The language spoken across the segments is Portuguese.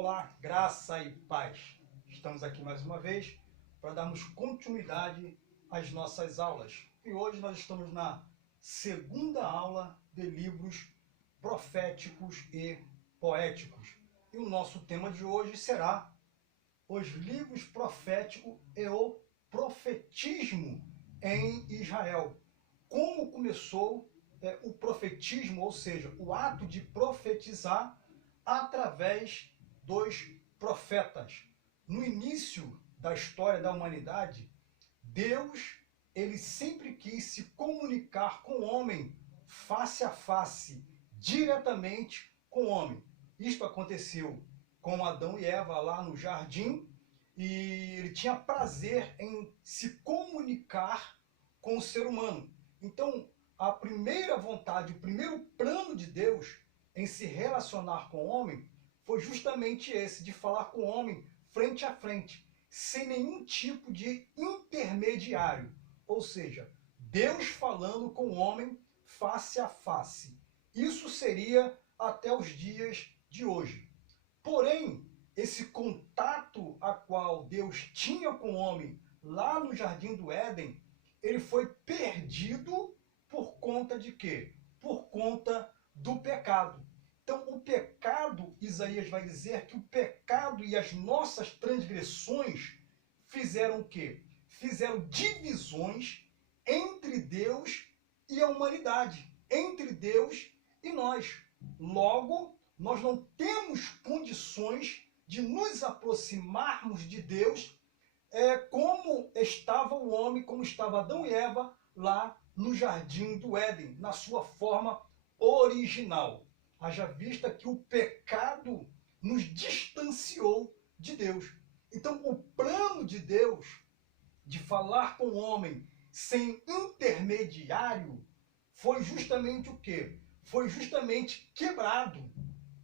Olá, graça e paz. Estamos aqui mais uma vez para darmos continuidade às nossas aulas. E hoje nós estamos na segunda aula de livros proféticos e poéticos. E o nosso tema de hoje será os livros proféticos e o profetismo em Israel. Como começou o profetismo, ou seja, o ato de profetizar através dos profetas. No início da história da humanidade, Deus, ele sempre quis se comunicar com o homem face a face, diretamente com o homem. Isto aconteceu com Adão e Eva lá no jardim, e ele tinha prazer em se comunicar com o ser humano. Então, a primeira vontade, o primeiro plano de Deus em se relacionar com o homem foi justamente esse, de falar com o homem frente a frente, sem nenhum tipo de intermediário. Ou seja, Deus falando com o homem face a face. Isso seria até os dias de hoje. Porém, esse contato a qual Deus tinha com o homem lá no Jardim do Éden, ele foi perdido por conta de quê? Por conta do pecado. Então, o pecado, Isaías vai dizer que o pecado e as nossas transgressões fizeram o quê? Fizeram divisões entre Deus e a humanidade, entre Deus e nós. Logo, nós não temos condições de nos aproximarmos de Deus como estava o homem, como estava Adão e Eva lá no Jardim do Éden, na sua forma original. Haja vista que o pecado nos distanciou de Deus. Então, o plano de Deus de falar com o homem sem intermediário foi justamente o quê? Foi justamente quebrado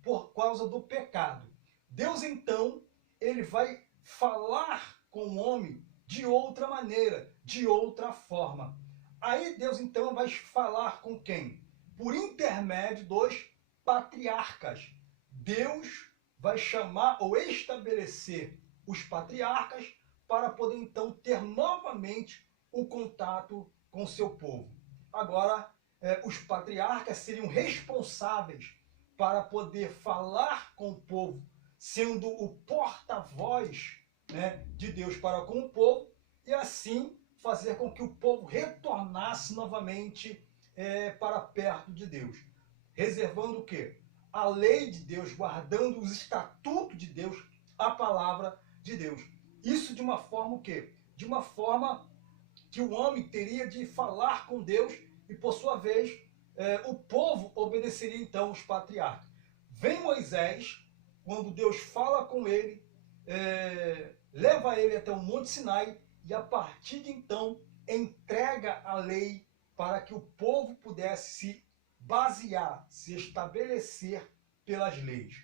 por causa do pecado. Deus, então, ele vai falar com o homem de outra maneira, de outra forma. Aí Deus, então, vai falar com quem? Por intermédio dos patriarcas. Deus vai chamar ou estabelecer os patriarcas para poder, então, ter novamente o contato com seu povo. Agora, os patriarcas seriam responsáveis para poder falar com o povo, sendo o porta-voz, né, de Deus para com o povo, e assim fazer com que o povo retornasse novamente para perto de Deus. Reservando o quê? A lei de Deus, guardando os estatutos de Deus, a palavra de Deus. Isso de uma forma o quê? De uma forma que o homem teria de falar com Deus e, por sua vez, o povo obedeceria então os patriarcas. Vem Moisés, quando Deus fala com ele, leva ele até o Monte Sinai e, a partir de então, entrega a lei para que o povo pudesse se basear, se estabelecer pelas leis.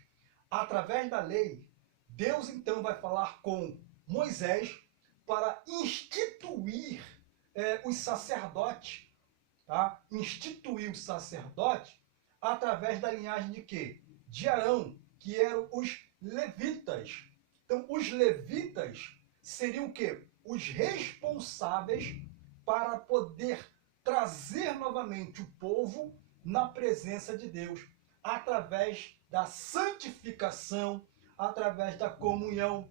Através da lei, Deus então vai falar com Moisés para instituir os sacerdotes, tá? Instituir o sacerdote através da linhagem de quê? De Arão, que eram os levitas. Então, os levitas seriam o quê? Os responsáveis para poder trazer novamente o povo na presença de Deus, através da santificação, através da comunhão,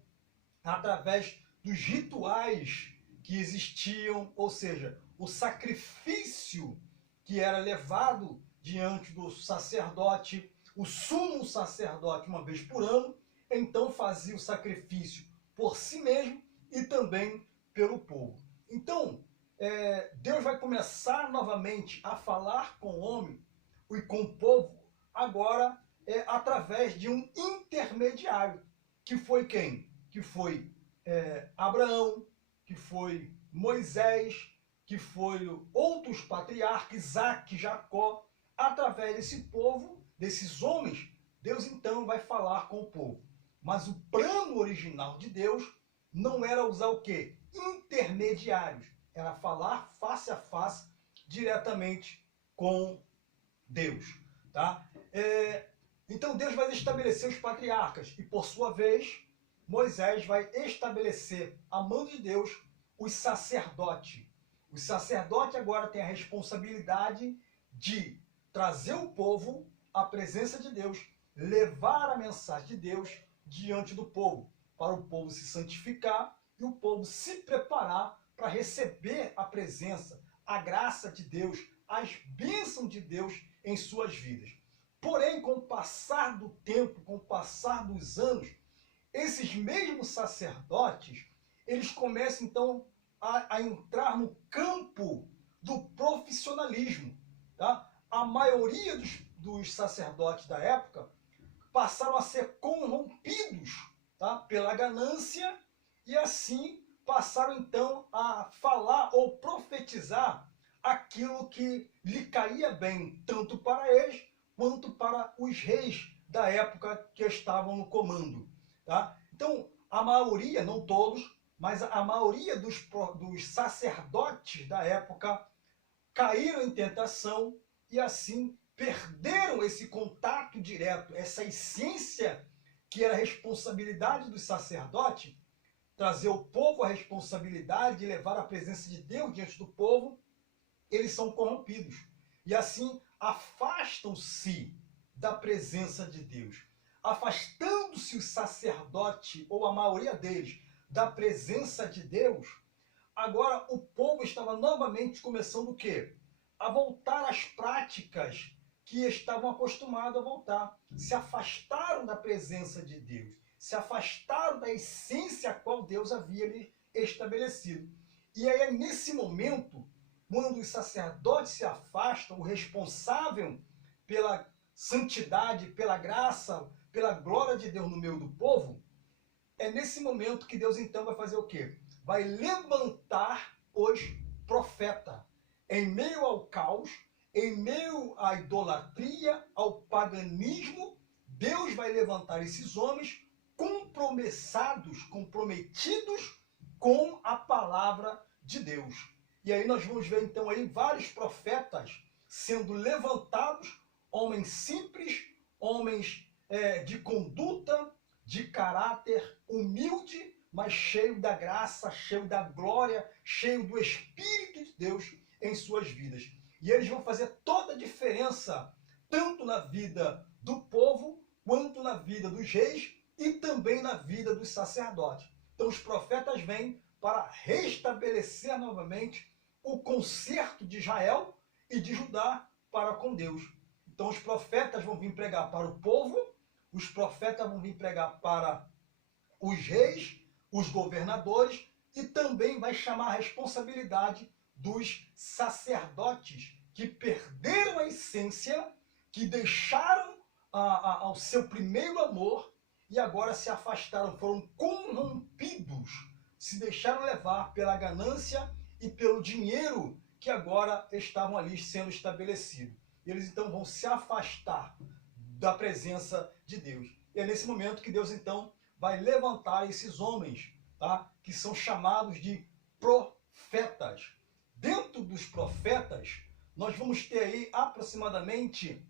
através dos rituais que existiam, ou seja, o sacrifício que era levado diante do sacerdote, o sumo sacerdote, uma vez por ano, então fazia o sacrifício por si mesmo e também pelo povo. Então, Deus vai começar novamente a falar com o homem e com o povo, agora através de um intermediário, que foi quem? Que foi Abraão, que foi Moisés, que foi outros patriarcas, Isaac, Jacó. Através desse povo, desses homens, Deus então vai falar com o povo. Mas o plano original de Deus não era usar o quê? Intermediários. Era falar face a face diretamente com Deus. Tá? Então Deus vai estabelecer os patriarcas e, por sua vez, Moisés vai estabelecer, a mão de Deus, os sacerdotes. O sacerdote agora tem a responsabilidade de trazer o povo à presença de Deus, levar a mensagem de Deus diante do povo, para o povo se santificar e o povo se preparar para receber a presença, a graça de Deus, as bênçãos de Deus em suas vidas. Porém, com o passar do tempo, com o passar dos anos, esses mesmos sacerdotes, eles começam então a entrar no campo do profissionalismo. Tá? A maioria dos sacerdotes da época passaram a ser corrompidos, tá? Pela ganância e assim passaram então a falar ou profetizar aquilo que lhe caía bem, tanto para eles quanto para os reis da época que estavam no comando. Tá? Então, a maioria, não todos, mas a maioria dos sacerdotes da época caíram em tentação e assim perderam esse contato direto, essa essência que era a responsabilidade do sacerdote, trazer o povo a responsabilidade de levar a presença de Deus diante do povo. Eles são corrompidos e assim afastam-se da presença de Deus. Afastando-se o sacerdote, ou a maioria deles, da presença de Deus, agora o povo estava novamente começando o quê? A voltar às práticas que estavam acostumados a voltar. Se afastaram da presença de Deus, se afastaram da essência a qual Deus havia lhe estabelecido. E aí é nesse momento, quando os sacerdotes se afastam, o responsável pela santidade, pela graça, pela glória de Deus no meio do povo, é nesse momento que Deus então vai fazer o quê? Vai levantar os profetas. Em meio ao caos, em meio à idolatria, ao paganismo, Deus vai levantar esses homens comprometidos com a palavra de Deus. E aí nós vamos ver então aí vários profetas sendo levantados, homens simples, homens de conduta, de caráter humilde, mas cheio da graça, cheio da glória, cheio do Espírito de Deus em suas vidas. E eles vão fazer toda a diferença, tanto na vida do povo, quanto na vida dos reis e também na vida dos sacerdotes. Então os profetas vêm para restabelecer novamente o concerto de Israel e de Judá para com Deus. Então os profetas vão vir pregar para o povo, os profetas vão vir pregar para os reis, os governadores, e também vai chamar a responsabilidade dos sacerdotes que perderam a essência, que deixaram ao seu primeiro amor e agora se afastaram, foram corrompidos, se deixaram levar pela ganância e pelo dinheiro que agora estavam ali sendo estabelecidos. Eles então vão se afastar da presença de Deus. E é nesse momento que Deus então vai levantar esses homens, tá? Que são chamados de profetas. Dentro dos profetas, nós vamos ter aí aproximadamente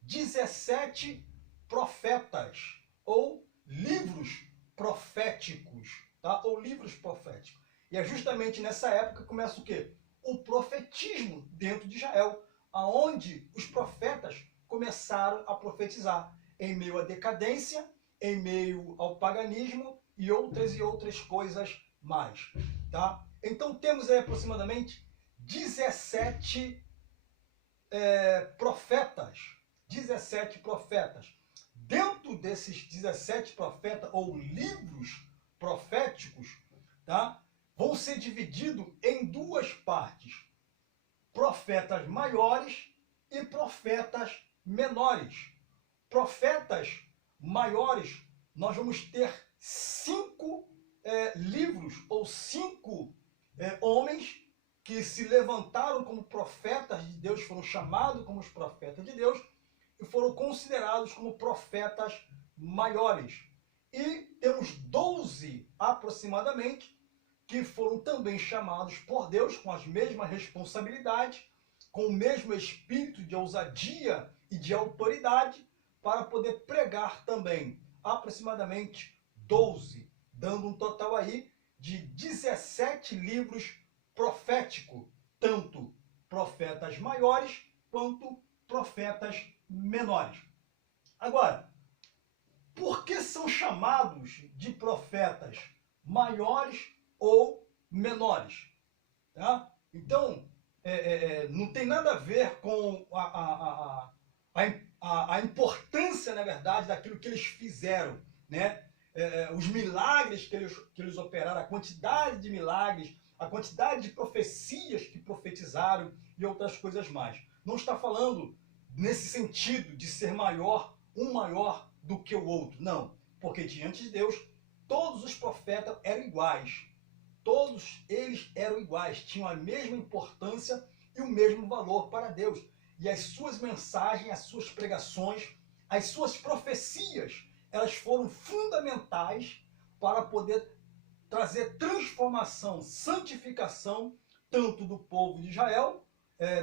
17 profetas, ou livros proféticos, tá? Ou livros proféticos. E é justamente nessa época que começa o quê? O profetismo dentro de Israel, aonde os profetas começaram a profetizar em meio à decadência, em meio ao paganismo e outras coisas mais, tá? Então temos aí aproximadamente 17 profetas. 17 profetas. Dentro desses 17 profetas, ou livros proféticos, tá? Vão ser divididos em duas partes. Profetas maiores e profetas menores. Profetas maiores, nós vamos ter 5 livros, ou 5 homens que se levantaram como profetas de Deus, foram chamados como os profetas de Deus e foram considerados como profetas maiores. E temos 12 aproximadamente que foram também chamados por Deus com as mesmas responsabilidades, com o mesmo espírito de ousadia e de autoridade, para poder pregar também aproximadamente 12, dando um total aí de 17 livros proféticos, tanto profetas maiores quanto profetas menores. Agora, por que são chamados de profetas maiores ou menores? Tá? Então, não tem nada a ver com a importância, na verdade, daquilo que eles fizeram, né? Os milagres que eles operaram, a quantidade de milagres, a quantidade de profecias que profetizaram e outras coisas mais. Não está falando nesse sentido de ser maior, um maior do que o outro. Não, porque diante de Deus, todos os profetas eram iguais. Todos eles eram iguais, tinham a mesma importância e o mesmo valor para Deus. E as suas mensagens, as suas pregações, as suas profecias, elas foram fundamentais para poder trazer transformação, santificação, tanto do povo de Israel,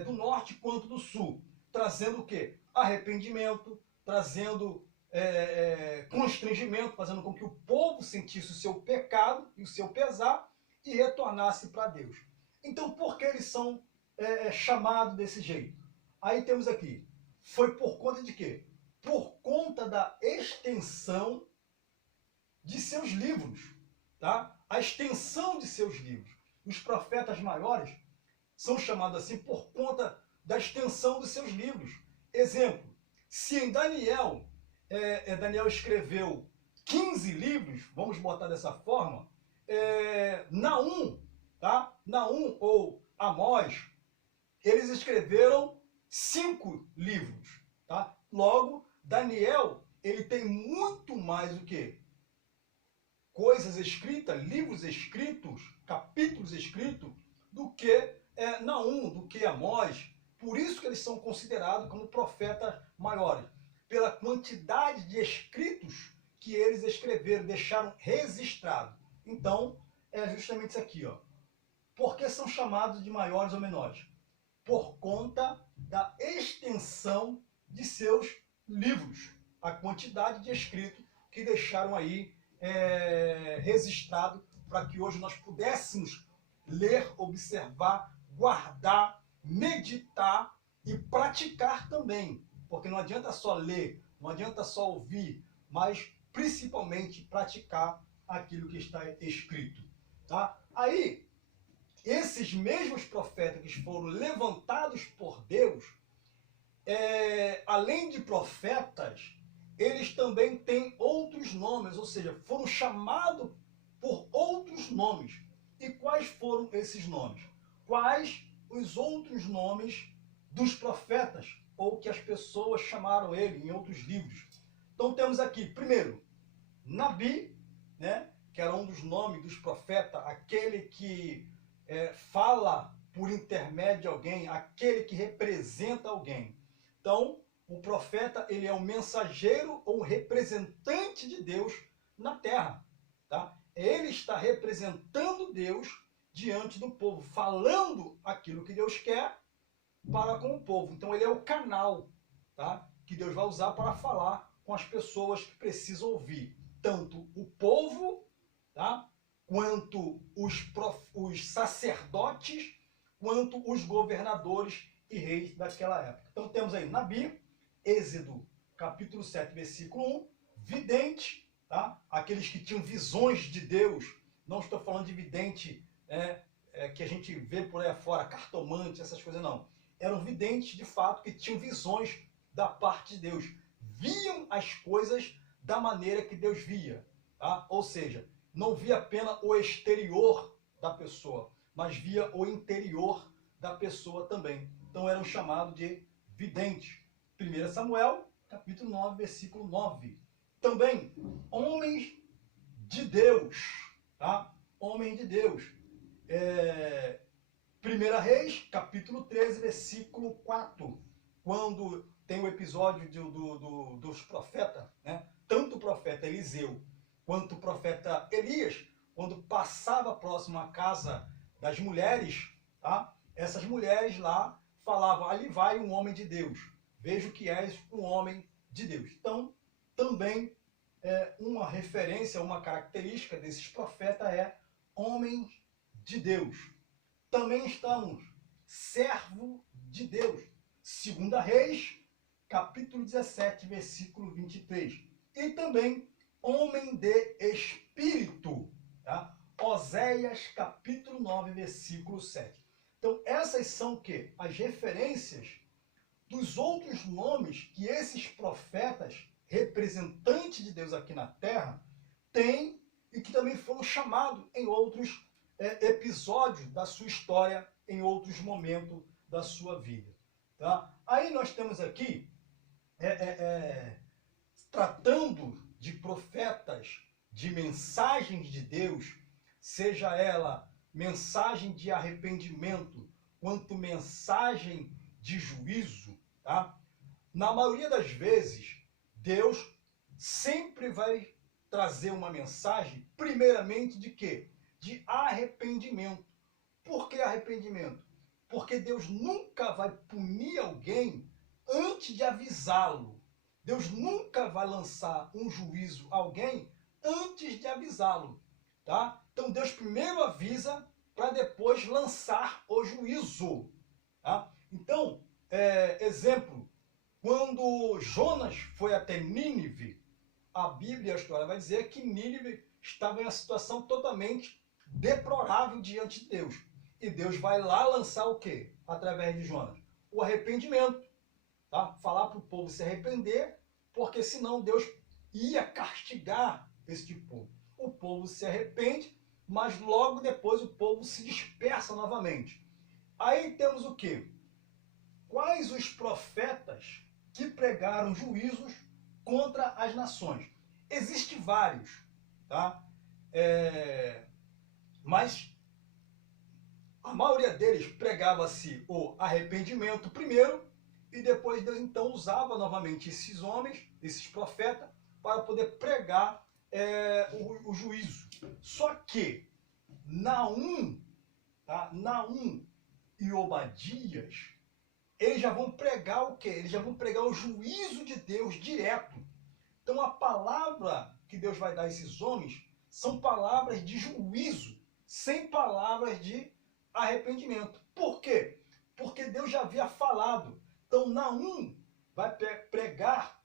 do norte quanto do sul. Trazendo o quê? Arrependimento, trazendo constrangimento, fazendo com que o povo sentisse o seu pecado e o seu pesar e retornasse para Deus. Então, por que eles são chamados desse jeito? Aí temos aqui, foi por conta de quê? Por conta da extensão de seus livros, tá? A extensão de seus livros. Os profetas maiores são chamados assim por conta da extensão dos seus livros. Exemplo, se em Daniel, Daniel escreveu 15 livros, vamos botar dessa forma, Naum, tá? Naum ou Amós, eles escreveram 5 livros, tá? Logo, Daniel, ele tem muito mais do que coisas escritas, livros escritos, capítulos escritos, do que Naum, do que Amós. Por isso que eles são considerados como profetas maiores, pela quantidade de escritos que eles escreveram, deixaram registrado. Então, é justamente isso aqui, ó. Por que são chamados de maiores ou menores? Por conta da extensão de seus livros, a quantidade de escritos que deixaram aí registrado para que hoje nós pudéssemos ler, observar, guardar, meditar e praticar também. Porque não adianta só ler, não adianta só ouvir, mas principalmente praticar aquilo que está escrito. Tá? Aí, esses mesmos profetas que foram levantados por Deus, além de profetas, eles também têm outros nomes, ou seja, foram chamados por outros nomes. E quais foram esses nomes? Quais os outros nomes dos profetas, ou que as pessoas chamaram ele em outros livros? Então temos aqui, primeiro, Nabi, né, que era um dos nomes dos profetas, aquele que fala por intermédio de alguém, aquele que representa alguém. Então, o profeta, ele é um mensageiro ou um representante de Deus na terra. Tá? Ele está representando Deus diante do povo, falando aquilo que Deus quer para com o povo. Então, ele é o canal, tá, que Deus vai usar para falar com as pessoas que precisam ouvir. Tanto o povo, tá, quanto os sacerdotes, quanto os governadores e reis daquela época. Então temos aí Nabi, Êxodo, capítulo 7, versículo 1, vidente, tá? Aqueles que tinham visões de Deus. Não estou falando de vidente que a gente vê por aí afora, cartomante, essas coisas, não. Eram videntes, de fato, que tinham visões da parte de Deus. Viam as coisas da maneira que Deus via. Tá? Ou seja, não via apenas o exterior da pessoa, mas via o interior da pessoa também. Então eram chamados de videntes. 1 Samuel, capítulo 9, versículo 9. Também, homens de Deus. Tá? Homem de Deus. 1 Reis, capítulo 13, versículo 4. Quando tem o episódio dos profetas, né? Tanto o profeta Eliseu quanto o profeta Elias, quando passava próximo à casa das mulheres, tá? Essas mulheres lá falavam, ali vai um homem de Deus, vejo que és um homem de Deus. Então, também uma referência, uma característica desses profetas é homem de Deus. Também estamos servo de Deus. 2 Reis, capítulo 17, versículo 23. E também homem de espírito. Tá? Oséias, capítulo 9, versículo 7. Então, essas são o quê? As referências dos outros nomes que esses profetas, representantes de Deus aqui na Terra, têm e que também foram chamados em outros episódios da sua história, em outros momentos da sua vida. Tá? Aí nós temos aqui, tratando de profetas, de mensagens de Deus, seja ela mensagem de arrependimento, quanto mensagem de juízo, tá? Na maioria das vezes, Deus sempre vai trazer uma mensagem, primeiramente de quê? De arrependimento. Por que arrependimento? Porque Deus nunca vai punir alguém antes de avisá-lo. Deus nunca vai lançar um juízo a alguém antes de avisá-lo, tá? Então Deus primeiro avisa para depois lançar o juízo, tá? Então, exemplo, quando Jonas foi até Nínive, a Bíblia, a história vai dizer que Nínive estava em uma situação totalmente deplorável diante de Deus. E Deus vai lá lançar o quê? Através de Jonas? O arrependimento. Tá? Falar para o povo se arrepender, porque senão Deus ia castigar este povo. O povo se arrepende, mas logo depois o povo se dispersa novamente. Aí temos o quê? Quais os profetas que pregaram juízos contra as nações? Existem vários, tá? Mas a maioria deles pregava-se o arrependimento primeiro, e depois Deus então usava novamente esses homens, esses profetas, para poder pregar o juízo. Só que Naum, tá? Naum e Obadias, eles já vão pregar o quê? Eles já vão pregar o juízo de Deus direto. Então a palavra que Deus vai dar a esses homens são palavras de juízo, sem palavras de arrependimento. Por quê? Porque Deus já havia falado. Então Naum vai pregar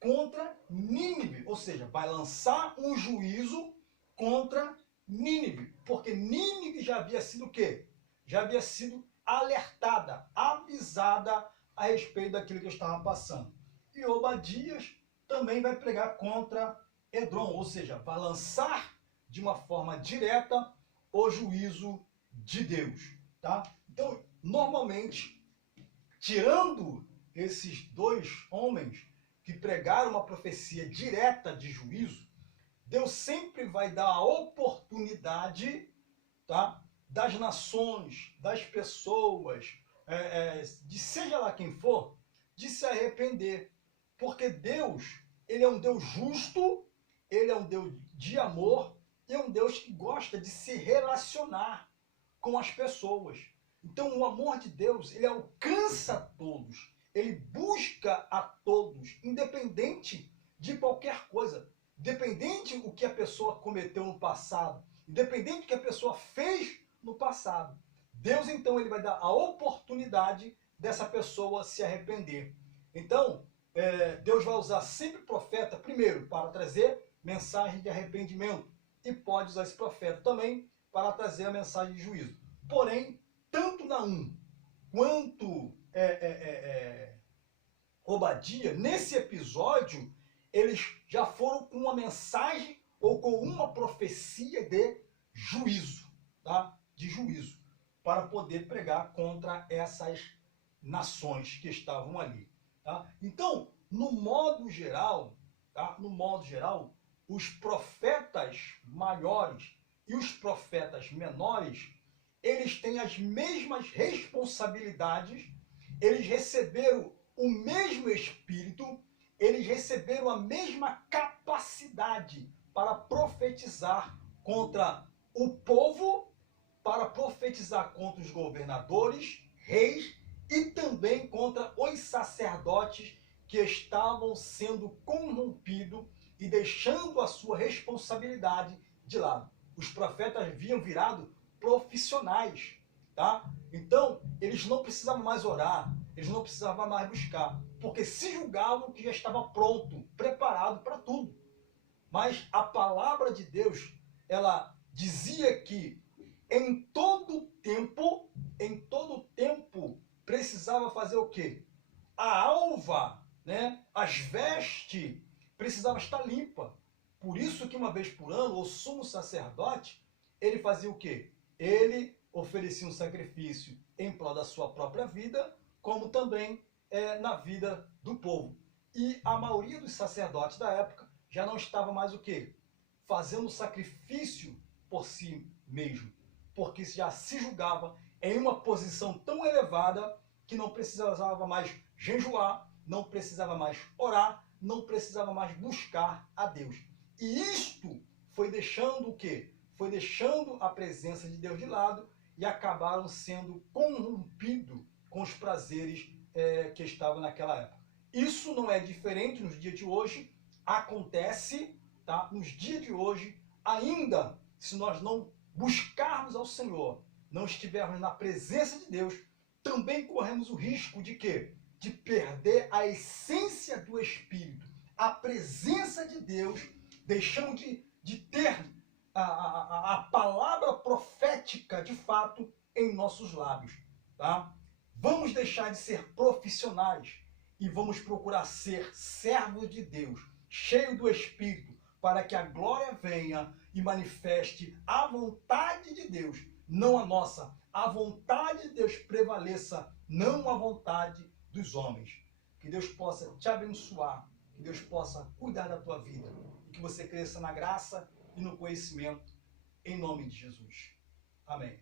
contra Nínive, ou seja, vai lançar um juízo contra Nínive, porque Nínive já havia sido o quê? Já havia sido alertada, avisada a respeito daquilo que estava passando. E Obadias também vai pregar contra Edrom, ou seja, vai lançar de uma forma direta o juízo de Deus, tá? Então, normalmente, tirando esses dois homens que pregaram uma profecia direta de juízo, Deus sempre vai dar a oportunidade, tá, das nações, das pessoas, de seja lá quem for, de se arrepender. Porque Deus, ele é um Deus justo, ele é um Deus de amor, e é um Deus que gosta de se relacionar com as pessoas. Então o amor de Deus, ele alcança todos, ele busca a todos, independente de qualquer coisa, independente do que a pessoa cometeu no passado, independente do que a pessoa fez no passado. Deus então ele vai dar a oportunidade dessa pessoa se arrepender. Então, Deus vai usar sempre o profeta, primeiro, para trazer mensagem de arrependimento, e pode usar esse profeta também para trazer a mensagem de juízo. Porém, tanto Naum quanto Obadias, nesse episódio, eles já foram com uma mensagem ou com uma profecia de juízo, tá? De juízo, para poder pregar contra essas nações que estavam ali. Tá? Então, no modo geral, tá? No modo geral, os profetas maiores e os profetas menores, eles têm as mesmas responsabilidades, eles receberam o mesmo Espírito, eles receberam a mesma capacidade para profetizar contra o povo, para profetizar contra os governadores, reis e também contra os sacerdotes que estavam sendo corrompidos e deixando a sua responsabilidade de lado. Os profetas haviam virado profissionais, tá? Então, eles não precisavam mais orar, eles não precisavam mais buscar, porque se julgavam que já estava pronto, preparado para tudo. Mas a palavra de Deus, ela dizia que em todo tempo, precisava fazer o quê? A alva, né, as vestes, precisava estar limpa. Por isso que uma vez por ano, o sumo sacerdote, ele fazia o quê? Ele oferecia um sacrifício em prol da sua própria vida, como também na vida do povo. E a maioria dos sacerdotes da época já não estava mais o quê? Fazendo sacrifício por si mesmo, porque já se julgava em uma posição tão elevada que não precisava mais jejuar, não precisava mais orar, não precisava mais buscar a Deus. E isto foi deixando o quê? Foi deixando a presença de Deus de lado e acabaram sendo corrompidos com os prazeres que estavam naquela época. Isso não é diferente nos dias de hoje, acontece, tá? Nos dias de hoje, ainda se nós não buscarmos ao Senhor, não estivermos na presença de Deus, também corremos o risco de quê? De perder a essência do Espírito, a presença de Deus, deixamos de ter a palavra profética de fato em nossos lábios. Tá? Vamos deixar de ser profissionais e vamos procurar ser servos de Deus, cheio do Espírito, para que a glória venha e manifeste a vontade de Deus, não a nossa. A vontade de Deus prevaleça, não a vontade dos homens. Que Deus possa te abençoar, que Deus possa cuidar da tua vida, que você cresça na graça e no conhecimento, em nome de Jesus. Amém.